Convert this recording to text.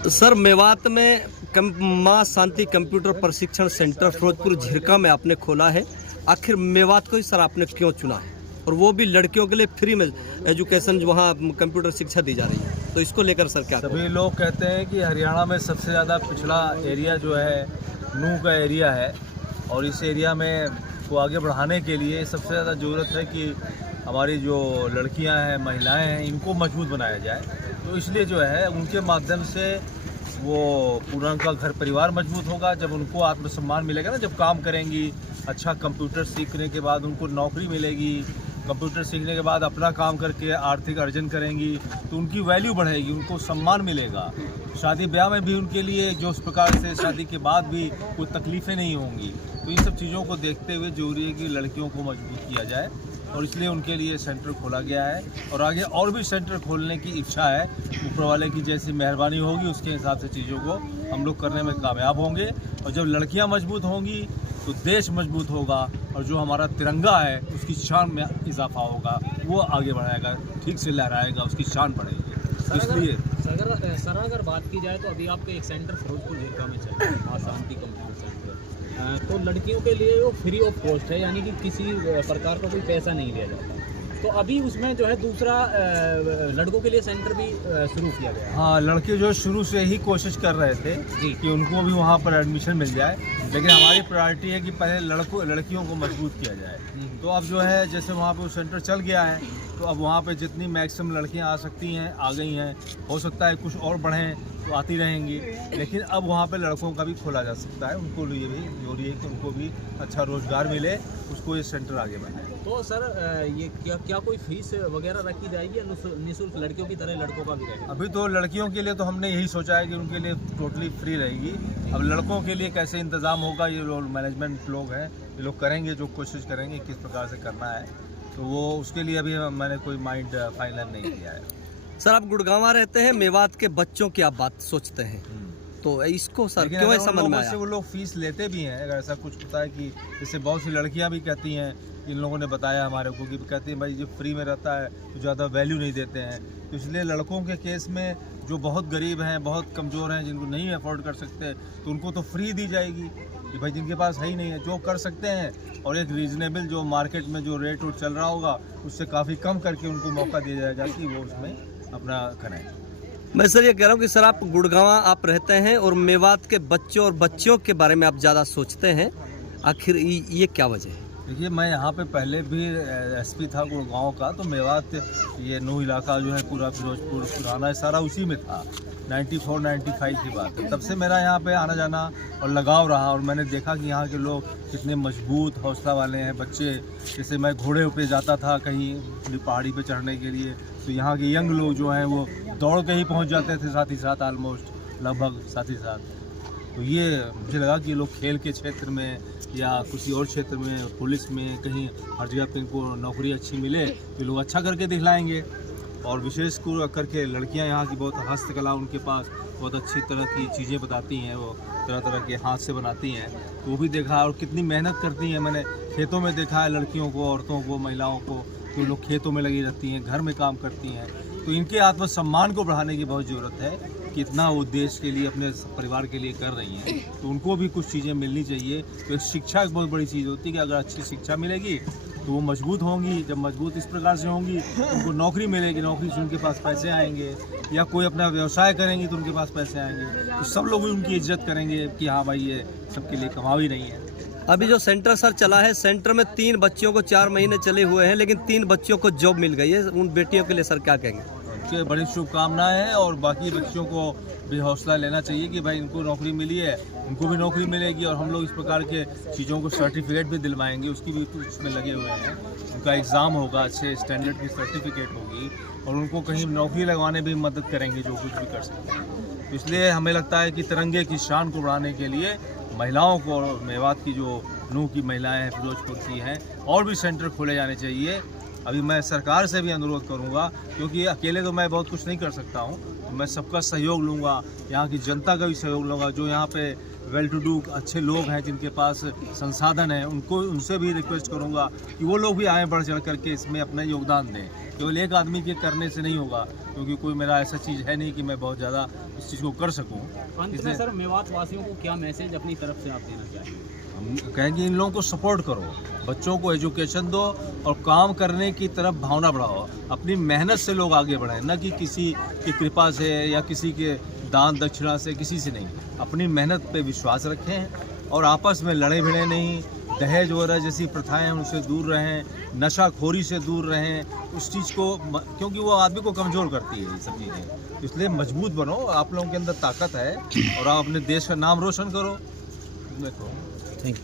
Sir Mewat में माँ शांति computer प्रशिक्षण सेंटर फिरोजपुर झिरका में आपने खोला है। आखिर मेवात को ही सर आपने क्यों चुना है, और वो भी लड़कियों के लिए फ्री में एजुकेशन वहाँ कंप्यूटर शिक्षा दी जा रही है, तो इसको लेकर सर क्या सभी लोग कहते हैं कि हरियाणा में सबसे ज़्यादा पिछड़ा एरिया जो है नूह का एरिया है, और इस एरिया में को आगे बढ़ाने के लिए सबसे ज़्यादा ज़रूरत है कि हमारी जो लड़कियां हैं, महिलाएं हैं, इनको मजबूत बनाया जाए। तो इसलिए जो है उनके माध्यम से वो पूरा उनका घर परिवार मजबूत होगा। जब उनको आत्मसम्मान मिलेगा ना, जब काम करेंगी, अच्छा कंप्यूटर सीखने के बाद उनको नौकरी मिलेगी, कंप्यूटर सीखने के बाद अपना काम करके आर्थिक अर्जन करेंगी, तो उनकी वैल्यू बढ़ेगी, उनको सम्मान मिलेगा। शादी ब्याह में भी उनके लिए जो उस प्रकार से शादी के बाद भी कोई तकलीफ़ें नहीं होंगी। तो इन सब चीज़ों को देखते हुए ज़रूरी है कि लड़कियों को मजबूत किया जाए, और इसलिए उनके लिए सेंटर खोला गया है। और आगे और भी सेंटर खोलने की इच्छा है। ऊपर वाले की जैसी मेहरबानी होगी उसके हिसाब से चीज़ों को हम लोग करने में कामयाब होंगे। और जब लड़कियां मजबूत होंगी तो देश मजबूत होगा, और जो हमारा तिरंगा है उसकी शान में इजाफा होगा, वो आगे बढ़ाएगा, ठीक से लहराएगा, उसकी शान बढ़ेगी। इसलिए सर अगर बात की जाए तो अभी आपके एक सेंटर फिरोजपुर झिरका में चल रहा है, माँ शांति कंप्यूटर सेंटर, तो लड़कियों के लिए वो फ्री ऑफ कॉस्ट है, यानी कि किसी प्रकार का कोई पैसा नहीं लिया जाता। तो अभी उसमें जो है दूसरा लड़कों के लिए सेंटर भी शुरू किया गया है। हाँ, लड़के जो शुरू से ही कोशिश कर रहे थे कि उनको भी वहाँ पर एडमिशन मिल जाए, लेकिन हमारी प्रायोरिटी है कि पहले लड़कियों को मजबूत किया जाए। तो अब जो है जैसे वहाँ पे वो सेंटर चल गया है, तो अब वहाँ पे जितनी मैक्सिमम लड़कियाँ आ सकती हैं आ गई हैं। हो सकता है कुछ और बढ़ें तो आती रहेंगी, लेकिन अब वहाँ पे लड़कों का भी खोला जा सकता है। उनको लिए भी जरूरी है कि उनको भी अच्छा रोजगार मिले, उसको ये सेंटर आगे बढ़ाए। तो सर ये क्या कोई फीस वगैरह रखी जाएगी या निःशुल्क लड़कियों की तरह लड़कों का भी रहेगा? अभी तो लड़कियों के लिए तो हमने यही सोचा है कि उनके लिए टोटली फ्री रहेगी। अब लड़कों के लिए कैसे इंतज़ाम होगा, ये लोग मैनेजमेंट लोग हैं, ये लोग करेंगे, जो कोशिश करेंगे किस प्रकार से करना है, तो वो उसके लिए अभी मैंने कोई माइंड फाइनल नहीं किया है। सर आप गुड़गांव रहते हैं, मेवात के बच्चों की आप बात सोचते हैं, तो इसको सर क्यों ऐसा मन में आया? वो लोग फीस लेते भी हैं। अगर ऐसा कुछ होता है कि जैसे बहुत सी लड़कियां भी कहती हैं, इन लोगों ने बताया हमारे को, कि कहती हैं भाई जो फ्री में रहता है तो ज़्यादा वैल्यू नहीं देते हैं। तो इसलिए लड़कों के केस में जो बहुत गरीब हैं, बहुत कमज़ोर हैं, जिनको नहीं अफोर्ड कर सकते, तो उनको तो फ्री दी जाएगी। कि भाई जिनके पास है ही नहीं है, जो कर सकते हैं, और एक रीज़नेबल जो मार्केट में जो रेट चल रहा होगा उससे काफ़ी कम करके उनको मौका दिया जाएगा कि वो उसमें अपना करें। मैं सर ये कह रहा हूँ कि सर आप गुड़गांव आप रहते हैं और मेवात के बच्चों और बच्चियों के बारे में आप ज़्यादा सोचते हैं, आखिर ये क्या वजह है? देखिए, मैं यहाँ पे पहले भी एसपी था गुड़गांव का, तो मेवात ये नूह इलाका जो है पूरा फिरोजपुर पुराना सारा उसी में था। 94-95 की बात है, तब से मेरा यहाँ पे आना जाना और लगाव रहा, और मैंने देखा कि यहाँ के लोग कितने मजबूत हौसला वाले हैं। बच्चे, जैसे मैं घोड़े पे जाता था कहीं पहाड़ी पे चढ़ने के लिए, तो यहाँ के यंग लोग जो हैं वो दौड़ के ही पहुँच जाते थे, साथ ही साथ ऑलमोस्ट लगभग साथ ही साथ। तो ये मुझे लगा कि लोग खेल के क्षेत्र में या किसी और क्षेत्र में, पुलिस में, कहीं हर जगह पे इनको नौकरी अच्छी मिले तो लोग अच्छा करके दिखलाएंगे। और विशेष करके लड़कियां यहाँ की बहुत हस्तकला, उनके पास बहुत अच्छी तरह की चीज़ें बताती हैं, वो तरह तरह के हाथ से बनाती हैं, तो वो भी देखा। और कितनी मेहनत करती हैं, मैंने खेतों में देखा है लड़कियों को, औरतों को, महिलाओं को, तो लोग खेतों में लगी रहती हैं, घर में काम करती हैं। तो इनके आत्मसम्मान को बढ़ाने की बहुत ज़रूरत है कि इतना वो देश के लिए, अपने परिवार के लिए कर रही हैं, तो उनको भी कुछ चीज़ें मिलनी चाहिए। तो शिक्षा एक बहुत बड़ी चीज़ होती है कि अगर अच्छी शिक्षा मिलेगी तो वो मजबूत होंगी। जब मजबूत इस प्रकार से होंगी, उनको नौकरी मिलेगी, नौकरी से उनके पास पैसे आएंगे, या कोई अपना व्यवसाय करेंगी तो उनके पास पैसे आएंगे, तो सब लोग उनकी इज्जत करेंगे कि हाँ भाई ये सबके लिए कमाई नहीं है। अभी जो सेंटर सर चला है, सेंटर में 3 बच्चियों को 4 महीने चले हुए हैं, लेकिन 3 बच्चियों को जॉब मिल गई है। उन बेटियों के लिए सर क्या कहेंगे? उनके बड़ी शुभकामनाएं हैं, और बाकी बच्चों को भी हौसला लेना चाहिए कि भाई इनको नौकरी मिली है, उनको भी नौकरी मिलेगी। और हम लोग इस प्रकार के चीज़ों को सर्टिफिकेट भी दिलवाएंगे, उसकी भी कुछ इसमें लगे हुए हैं। उनका एग्ज़ाम होगा, अच्छे स्टैंडर्ड की सर्टिफिकेट होगी, और उनको कहीं नौकरी लगवाने भी मदद करेंगे, जो कुछ भी कर सकते हैं। तो इसलिए हमें लगता है कि तिरंगे की शान को बढ़ाने के लिए महिलाओं को, और मेवात की जो नूह की महिलाएं हैं, फिरोजपुर की हैं, और भी सेंटर खोले जाने चाहिए। अभी मैं सरकार से भी अनुरोध करूंगा, क्योंकि अकेले तो मैं बहुत कुछ नहीं कर सकता हूं, तो मैं सबका सहयोग लूंगा, यहाँ की जनता का भी सहयोग लूंगा। जो यहाँ पे वेल टू डू अच्छे लोग हैं, जिनके पास संसाधन है, उनसे भी रिक्वेस्ट करूंगा कि वो लोग भी आए बढ़ चढ़ करके इसमें अपना योगदान दें। केवल एक आदमी के करने से नहीं होगा, क्योंकि कोई मेरा ऐसा चीज़ है नहीं कि मैं बहुत ज़्यादा इस चीज़ को कर सकूं। अंत में इसलिए सर मेवात वासियों को क्या मैसेज अपनी तरफ से आप देना चाहेंगे? हम कहेंगे इन लोगों को सपोर्ट करो, बच्चों को एजुकेशन दो और काम करने की तरफ भावना बढ़ाओ। अपनी मेहनत से लोग आगे बढ़ें, न कि किसी की कृपा से या किसी के दान दक्षिणा से, किसी से नहीं। अपनी मेहनत पे विश्वास रखें और आपस में लड़े भिड़े नहीं। दहेज वगैरह जैसी प्रथाएं हैं उनसे दूर रहें, नशाखोरी से दूर रहें। उस चीज़ को क्योंकि वो आदमी को कमज़ोर करती है ये सब चीज़ें, इसलिए मजबूत बनो। आप लोगों के अंदर ताकत है और आप अपने देश का नाम रोशन करो। Thank you.